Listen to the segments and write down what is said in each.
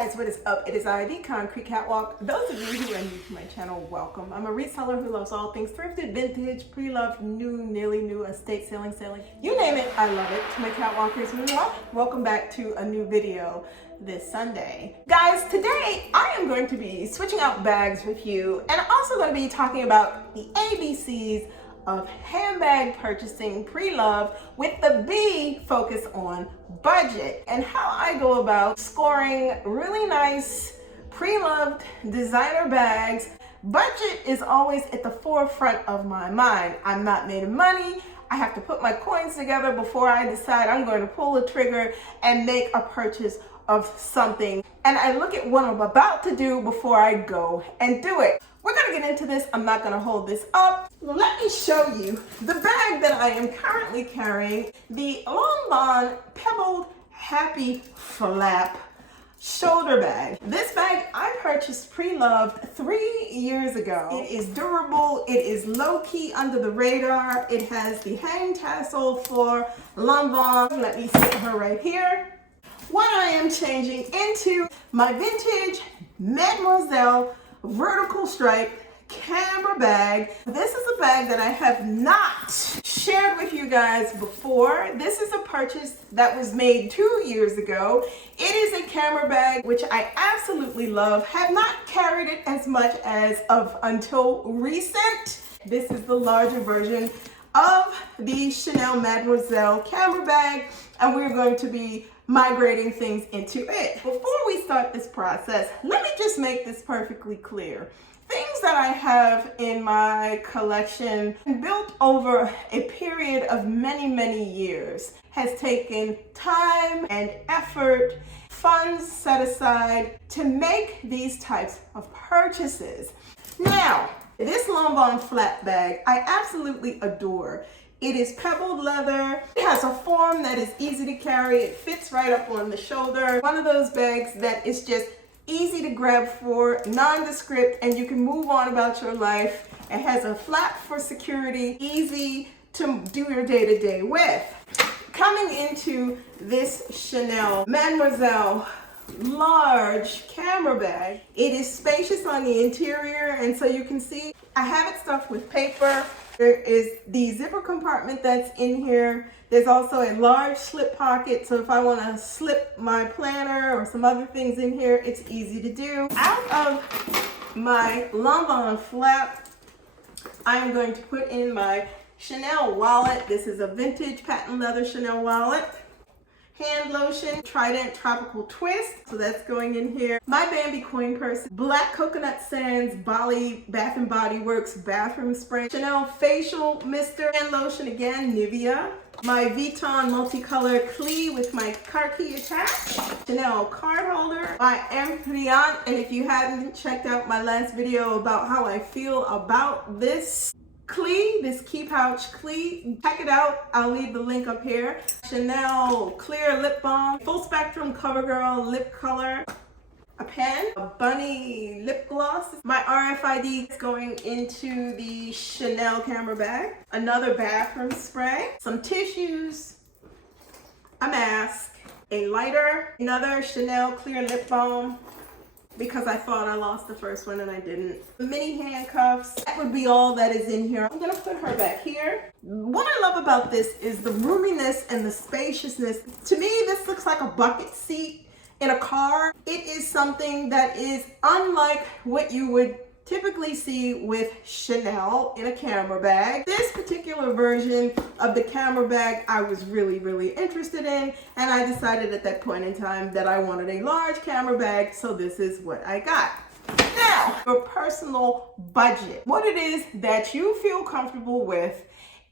guys, what is up? It is I, the Concrete Catwalk. Those of you who are new to my channel, welcome. I'm a reseller who loves all things thrifted, vintage, pre-loved, new, nearly new, estate selling. You name it, I love it. To my catwalkers, welcome back to a new video this Sunday. Guys, today I am going to be switching out bags with you, and I'm also going to be talking about the ABCs of handbag purchasing pre-loved, with the B focus on budget, and how I go about scoring really nice pre-loved designer bags. Budget is always at the forefront of my mind. I'm not made of money. I have to put my coins together before I decide I'm going to pull the trigger and make a purchase of something. And I look at what I'm about to do before I go and do it. We're gonna get into this. I'm not gonna hold this up. Let me show you the bag that I am currently carrying, the Lanvin Pebbled Happy Flap shoulder bag. This bag I purchased pre-loved 3 years ago. It is durable, it is low-key under the radar. It has the hang tassel for Lanvin. Let me sit her right here. What I am changing into my vintage Mademoiselle vertical stripe camera bag. This is a bag that I have not shared with you guys before. This is a purchase that was made 2 years ago. It is a camera bag which I absolutely love. Have not carried it as much as of until recent. This is the larger version of the Chanel Mademoiselle camera bag, and we're going to be migrating things into it. Before we start this process, let me just make this perfectly clear. Things that I have in my collection, built over a period of many years, has taken time and effort, funds set aside to make these types of purchases. Now, this Lanvin flat bag, I absolutely adore. It is pebbled leather. It has a form that is easy to carry. It fits right up on the shoulder. One of those bags that is just easy to grab for, nondescript, and you can move on about your life. It has a flap for security, easy to do your day-to-day with. Coming into this Chanel Mademoiselle large camera bag, it is spacious on the interior, and so you can see I have it stuffed with paper. There is the zipper compartment that's in here. There's also a large slip pocket, so if I want to slip my planner or some other things in here, it's easy to do. Out of my Lanvin flap, I'm going to put in my Chanel wallet. This is a vintage patent leather Chanel wallet. Hand lotion, Trident Tropical Twist, so that's going in here. My Bambi coin purse, black coconut sands, Bali Bath & Body Works bathroom spray, Chanel facial mister, hand lotion again, Nivea. My Vuitton multicolor Clee with my car key attached. Chanel card holder, my Emprunte, and if you haven't checked out my last video about how I feel about this Clee, this key pouch Clee, check it out. I'll leave the link up here. Chanel clear lip balm, full spectrum CoverGirl lip color, a pen, a bunny lip gloss, my RFID is going into the Chanel camera bag, another bathroom spray, some tissues, a mask, a lighter, another Chanel clear lip balm, because I thought I lost the first one and I didn't. Mini handcuffs. That would be all that is in here. I'm gonna put her back here. What I love about this is the roominess and the spaciousness. To me, this looks like a bucket seat in a car. It is something that is unlike what you would typically see with Chanel in a camera bag. This particular version of the camera bag I was really interested in, and I decided at that point in time that I wanted a large camera bag, so this is what I got. Now, your personal budget. What it is that you feel comfortable with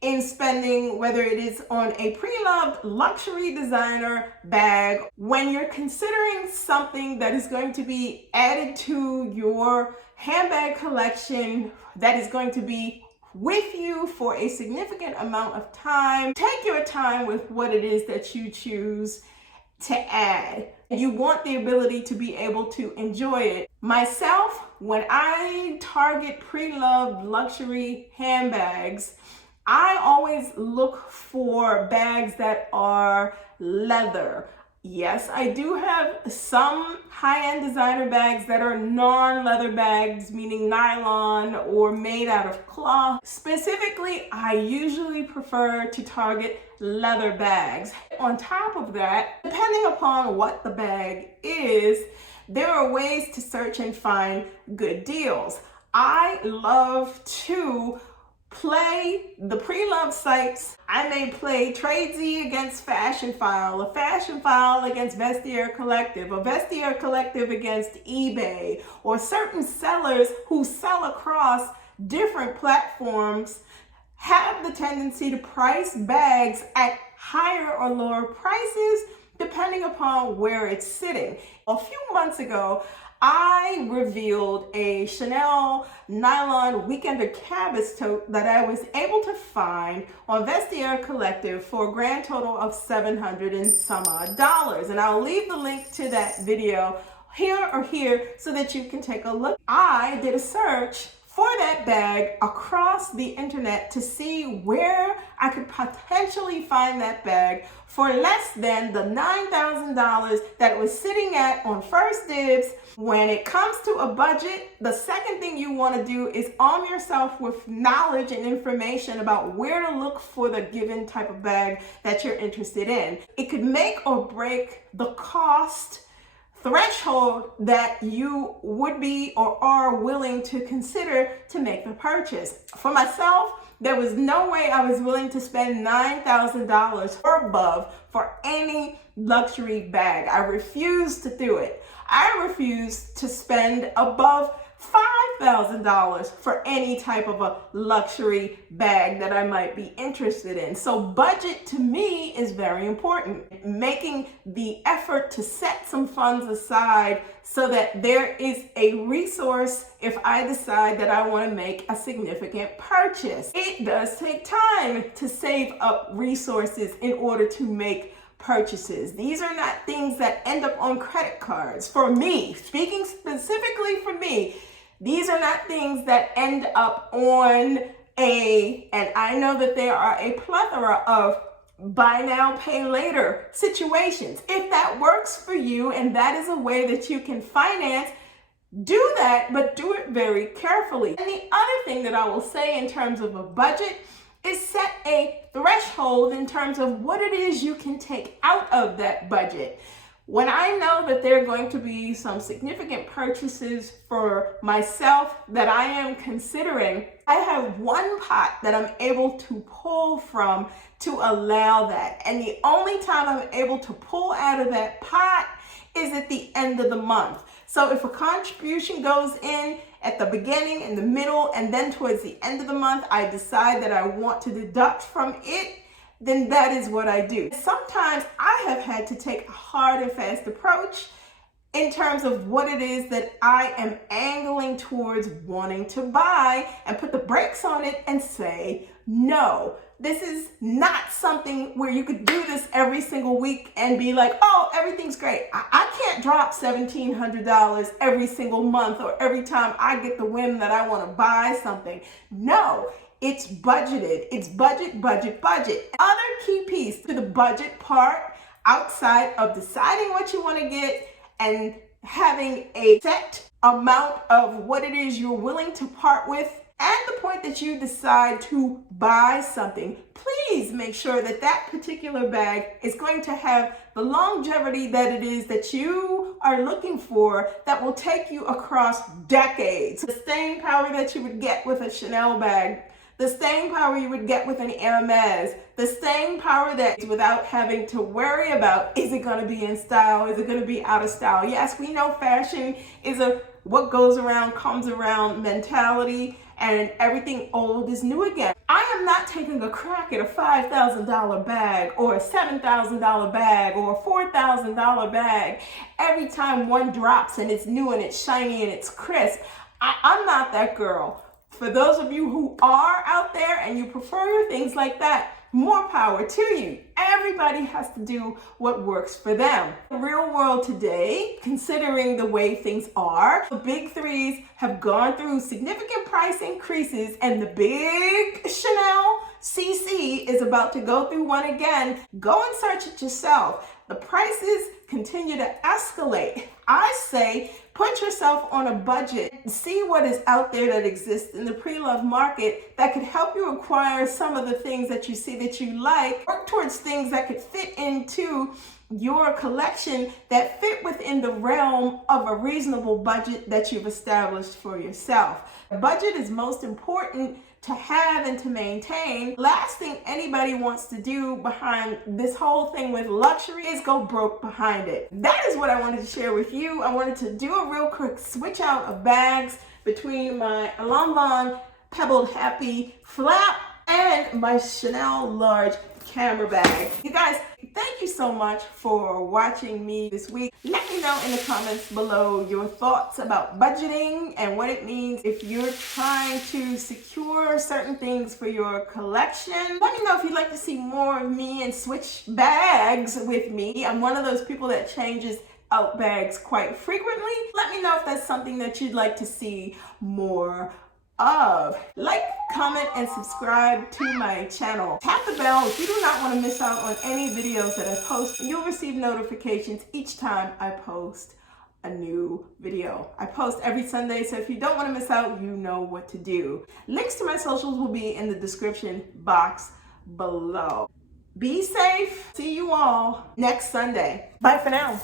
in spending, whether it is on a pre-loved luxury designer bag, when you're considering something that is going to be added to your handbag collection, that is going to be with you for a significant amount of time. Take your time with what it is that you choose to add. You want the ability to be able to enjoy it. Myself, when I target pre-loved luxury handbags, I always look for bags that are leather. Yes, I do have some high-end designer bags that are non-leather bags, meaning nylon or made out of cloth. Specifically, I usually prefer to target leather bags. On top of that, depending upon what the bag is, there are ways to search and find good deals. I love to play the Preloved sites. I may play Tradesy against Fashionphile, a Fashionphile against Vestiaire Collective, a Vestiaire Collective against eBay, or certain sellers who sell across different platforms have the tendency to price bags at higher or lower prices depending upon where it's sitting. A few months ago, I revealed a Chanel nylon Weekender Cabas tote that I was able to find on Vestiaire Collective for a grand total of $700 and some odd. And I'll leave the link to that video here or here so that you can take a look. I did a search for that bag across the internet to see where I could potentially find that bag for less than the $9,000 that it was sitting at on 1stDibs. When it comes to a budget, the second thing you want to do is arm yourself with knowledge and information about where to look for the given type of bag that you're interested in. It could make or break the cost threshold that you would be or are willing to consider to make the purchase. For myself, there was no way I was willing to spend $9,000 or above for any luxury bag. I refused to do it. I refused to spend above $5,000 for any type of a luxury bag that I might be interested in. So budget to me is very important. Making the effort to set some funds aside so that there is a resource if I decide that I want to make a significant purchase. It does take time to save up resources in order to make purchases. These are not things that end up on credit cards. For me, speaking specifically for me, these are not things that end up on and I know that there are a plethora of buy now, pay later situations. If that works for you and that is a way that you can finance, do that, but do it very carefully. And the other thing that I will say in terms of a budget is set a threshold in terms of what it is you can take out of that budget. When I know that there are going to be some significant purchases for myself that I am considering, I have one pot that I'm able to pull from to allow that. And the only time I'm able to pull out of that pot is at the end of the month. So if a contribution goes in at the beginning, in the middle, and then towards the end of the month, I decide that I want to deduct from it, then that is what I do. Sometimes I have had to take a hard and fast approach in terms of what it is that I am angling towards wanting to buy and put the brakes on it and say, no, this is not something where you could do this every single week and be like, oh, everything's great. I can't drop $1,700 every single month or every time I get the whim that I want to buy something. No. It's budgeted. It's budget, budget, budget. Other key piece to the budget part, outside of deciding what you want to get and having a set amount of what it is you're willing to part with, at the point that you decide to buy something, please make sure that that particular bag is going to have the longevity that it is that you are looking for that will take you across decades. The staying power that you would get with a Chanel bag, the staying power you would get with an Hermes, the staying power that without having to worry about, is it going to be in style? Is it going to be out of style? Yes, we know fashion is a what goes around comes around mentality, and everything old is new again. I am not taking a crack at a $5,000 bag or a $7,000 bag or a $4,000 bag every time one drops and it's new and it's shiny and it's crisp. I'm not that girl. For those of you who are out there and you prefer things like that, more power to you. Everybody has to do what works for them. The real world today, considering the way things are, the big threes have gone through significant price increases, and the big Chanel CC is about to go through one again. Go and search it yourself. The prices continue to escalate. I say put yourself on a budget. See what is out there that exists in the pre-loved market that could help you acquire some of the things that you see that you like. Work towards things that could fit into your collection that fit within the realm of a reasonable budget that you've established for yourself. A budget is most important to have and to maintain. Last thing anybody wants to do behind this whole thing with luxury is go broke behind it. That is what I wanted to share with you. I wanted to do a real quick switch out of bags between my Lanvin Pebbled Happy flap and my Chanel large camera bag. You guys, thank you so much for watching me this week. Let me know in the comments below your thoughts about budgeting and what it means if you're trying to secure certain things for your collection. Let me know if you'd like to see more of me and switch bags with me. I'm one of those people that changes out bags quite frequently. Let me know if that's something that you'd like to see more of. Like, comment, and subscribe to my channel. Tap the bell if you do not want to miss out on any videos that I post. You'll receive notifications each time I post a new video. I post every Sunday, so if you don't want to miss out, you know what to do. Links to my socials will be in the description box below. Be safe. See you all next Sunday. Bye for now.